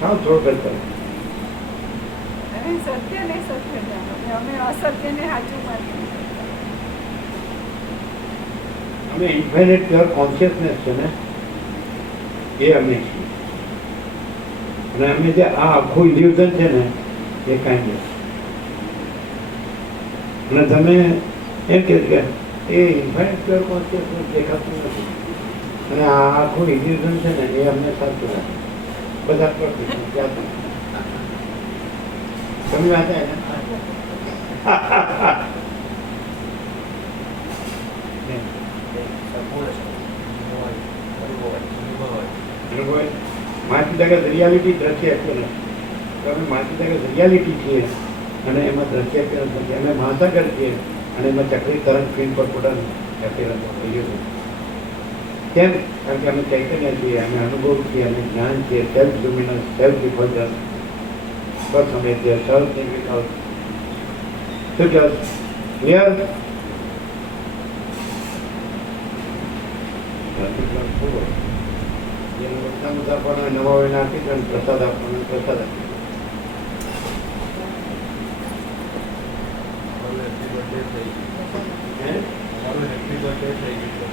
સાવ થોડું કરતા સત્ય ને સત્ય જાણો. કે અમે અસત્યને સાચું માનીએ. અમે ઇન્ફાઇનાઇટ પ્યોર કોન્શિયસનેસ છે ને એ અમે છીએ. અને અમે જે આ આખું ઇલ્યુઝન છે ને એ કાંઈ નથી. અને તમે એમ કે કે એ ઇન્ફાઇનાઇટ પ્યોર કોન્શિયસનેસ દેખાતું નથી. અને આ આખું ઇલ્યુઝન છે ને એ અમને સાચું લાગે બધા તમે વાત રિયાલિટી દ્રશ્ય કેળે અમે માટી દાગર રિયાલિટી છીએ અને એમાં દ્રશ્ય કેળે અમે મહાસાગર અને એમાં ચક્રીકરણ ફિલ્મ પર પોતાનું ચક્રીકરણ થયું કેમ કારણ કે અમે ચૈતન્ય છીએ અમે અનુભવ છીએ અમે જ્ઞાન છીએ self dominance self defaulter સ્વસમય self નિર્વિકલ્પ શું કહો ક્લિયર જેને મોટા મોટા પણ નવા હોય આપી દો અને પ્રસાદ આપવાનો પ્રસાદ આપી દો. હે? હેપી બર્થડે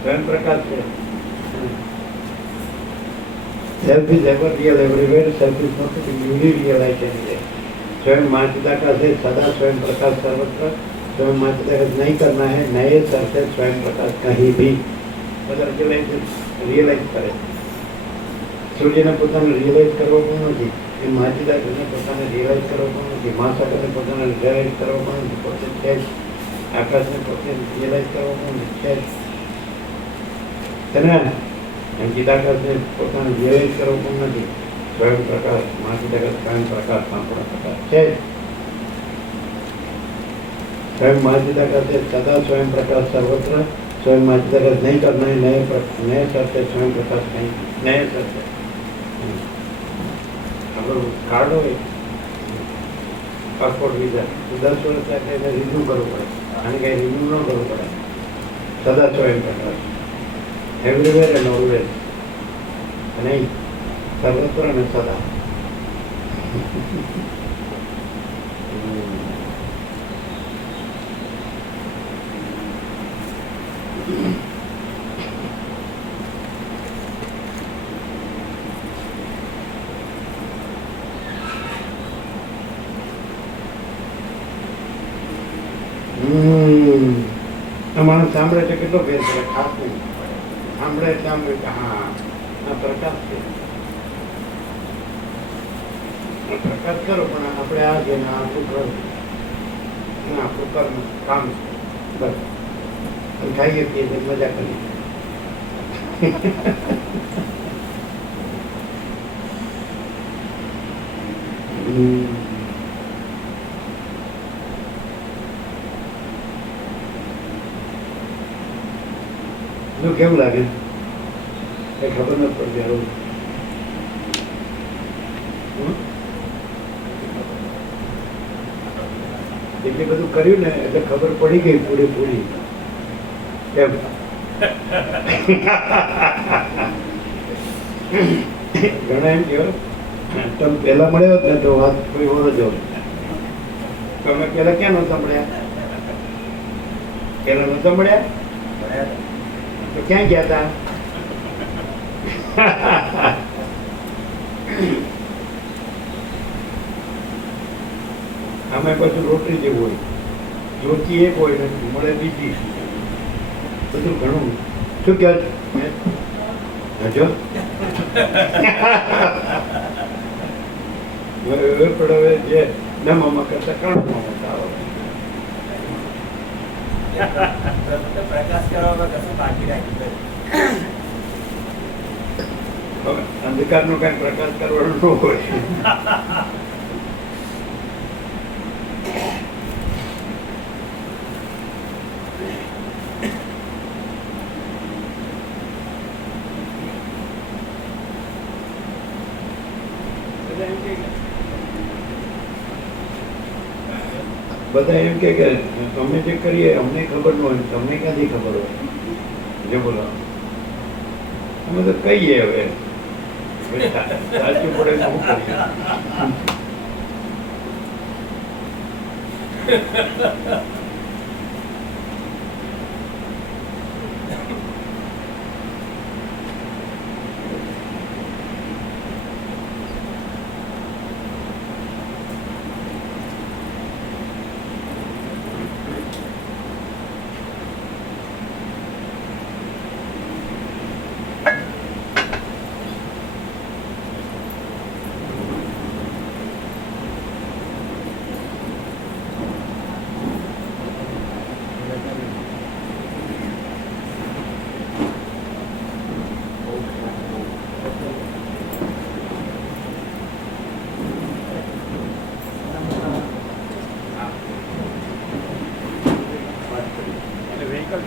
સ્વયં પ્રકાશ છે self is ever real everywhere self is not newly realise any day स्वयं मातृता का से सदा स्वयं प्रकाश सर्वत्र स्वयं मातृता का नहीं करना है नए स्तर से स्वयं प्रकाश कहीं भी બધા રિયલાઇઝ કરે સૂર્યને પોતાને રિયલાઇઝ કરવો પણ નથી એ માતૃતાને પોતાને રિયલાઇઝ કરવો પણ નથી મહાસાગરને પોતાને રિયલાઇઝ કરવો પણ નથી પોતે છે જ આકાશને પોતે રિયલાઇઝ કરવો પણ નથી છે જ છે ને એમ ચિદાકાશને પોતાને રિયલાઇઝ કરવો પણ નથી સ્વયં પ્રકાશ માથી જગત સ્વયં પ્રકાશ સંપૂર્ણ પ્રકાશ છે જ. स्वयं माध्यता करते सदा स्वयं प्रकाश सर्वत्र स्वयं माध्यता कर नहीं करना है नए प्र- नए स्तर से स्वयं प्रकाश नहीं नए स्तर से આપણું કાર્ડ હોય પાસપોર્ટ વિઝા તો દસ વર્ષ એટલે એને રિન્યુ કરવું પડે અને કંઈ રિન્યુ ન કરવું પડે સદા સ્વયં પ્રકાશ એવરીવેર એન્ડ ઓલવેઝ નહીં સર્વત્ર અને સદા હમ. આ માણસ સાંભળે એટલે કેટલો ફેર પડે ખાસ નહીં સાંભળે એટલે આમ કે હા આ પ્રકાશ છે આ પ્રકાશ કરો પણ આપણે આ છે ને આ આપણું કરો ના આપણું કર્મ કામ છે બસ અને ખાઈએ પીએ છીએ મજા કરીએ હમ. શું કેવું લાગે? કઈ ખબર નથી પડતી આવું એટલે બધું કર્યું ને, એટલે ખબર પડી ગઈ પૂરેપૂરી. એમ. ઘણા એમ કહો, તમે પહેલા મળ્યો ને તો વાત કોઈ ઓર જ તમે પહેલા ક્યાં નહોતા મળ્યા? પહેલા નહોતા મળ્યા? તો ક્યાં ગયા them. આમાં પાછું રોટરી જેવું હોય જોતી એક હોય ને મળે બીજી. બધું ઘણું. શું કહે હજો? હવે પણ હવે જે નમામાં કરતા કાણમાં આવે. પ્રકાશ કરવામાં બાકી રાખ્યું નથી. હવે અંધકારનો કાંઈ પ્રકાશ કરવાનો ન હોય બધા એમ કે કે અમે જે કરીએ અમને ખબર ન હોય તમને ક્યાંથી ખબર હોય જે બોલો. અમે તો કહીએ હવે. સાચું પડે શું કરીએ?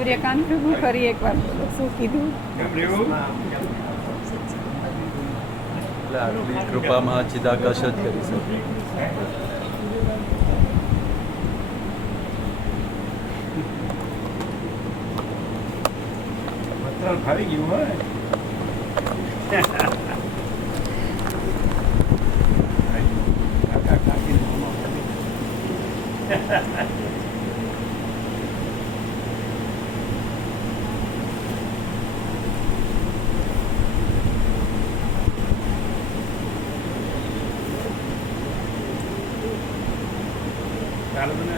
સૂર્યકાંત પ્રભુ ફરી એકવાર બોલો શું કીધું કેમ રહ્યું? એટલે આટલી કૃપામાં ચિદાકાશ જ કરી શકે વસ્ત્ર ફાવી ગયું હોય કાકા કાકી મામા કાલે મને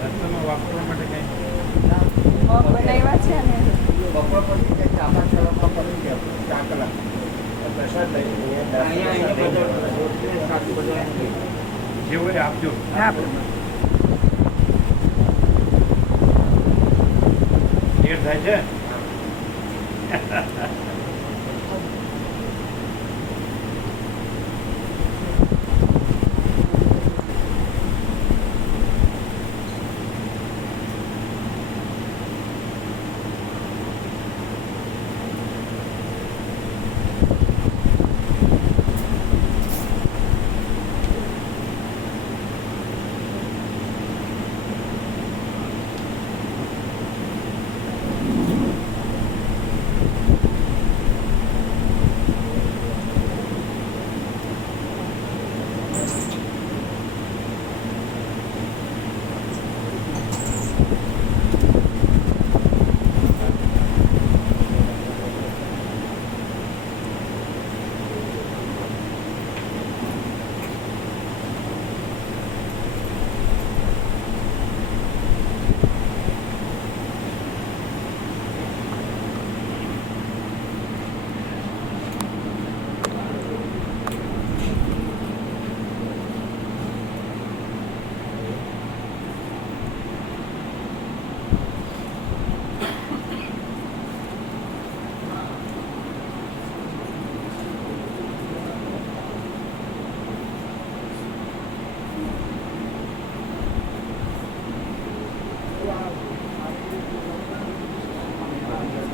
રસ્તામાં વાપરવા માટે કઈ બનાવ્યા છે ને બપોર પછી જે ચાપા ચડવામાં પડી ગયા ચાર પ્રસાદ લઈ જે હોય આપજો. હા લેટ થાય છે?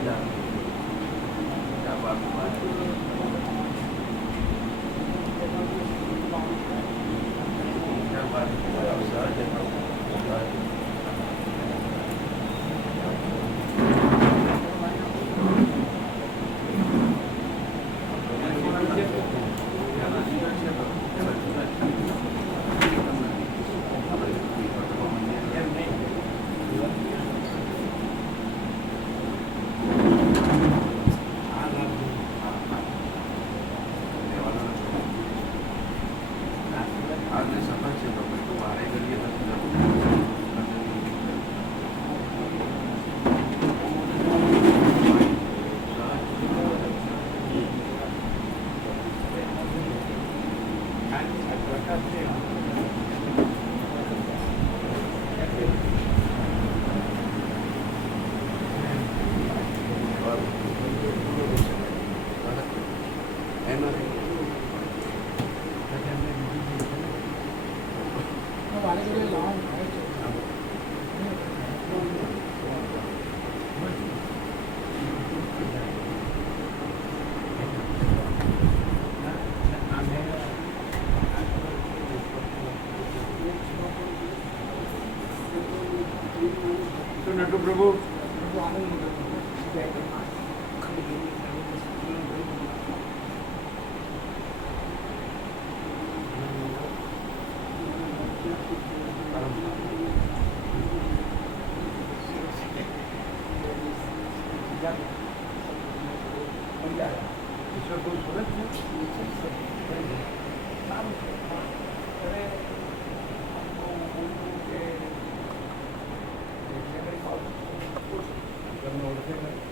lang. Kabago pa. Kabago pa. So, Nadu Oradaki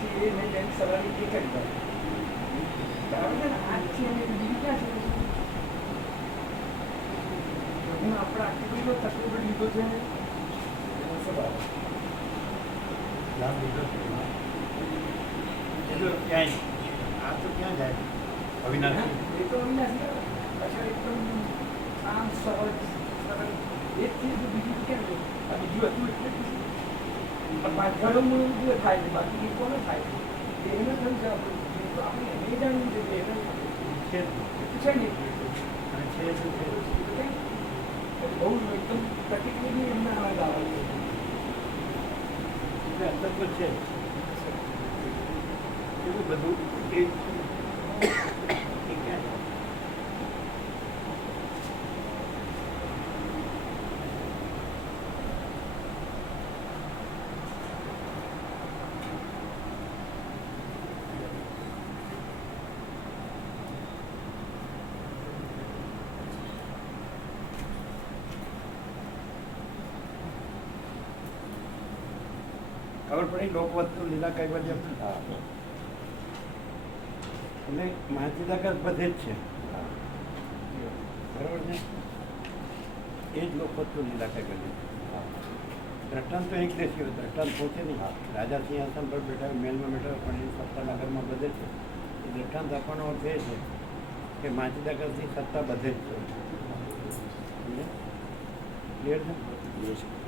છે એ નહીં તેની સવારે એ કરી દે બરાબર છે ને આજ છે અને બીજું ક્યાં છે હું આપણે આટલી બધી વાર તકલીફ લીધો છે એનો સ્વભાવ. લાભ લીધો છે એ તો ક્યાંય આ તો ક્યાં જાય અવિનાશી એ તો અવિનાશી આવે. પાછળ એકદમ શાંત સરળ સરળ એ જ ચીજ બીજું તો કેમ છે આ બીજું હતું એટલે જ છે. પણ પાછળનું મૂળ થાય છે બાકી એ કોને થાય છે એને થયું છે આપણું એ તો આપણે એને જાણવું છે કે એને છે જ. છે ને અને છે તો છે જ. બહુ એકદમ પ્રતિક્રિયા એમના અવાજ આવે છે અંદર છે. એવું બધું એ ખબર પડી, લોકવસ્તુ લીલા કૈવલ્ય એટલે માનસિકતા બધે જ છે. બરાબર છે? એ જ લોકવસ્તુ લીલા કૈવલ્ય દ્રષ્ટાંત તો એક દેશી હોય, દ્રષ્ટાંત પહોંચે નહીં. રાજા સિંહાસન પર બેઠા મેલમાં બેઠા પણ એ સત્તા નગરમાં બધે છે. એ દ્રષ્ટાંત આપવાનો અર્થ એ છે કે માનસિકતાની સત્તા બધે જ છે. ક્લિયર છે?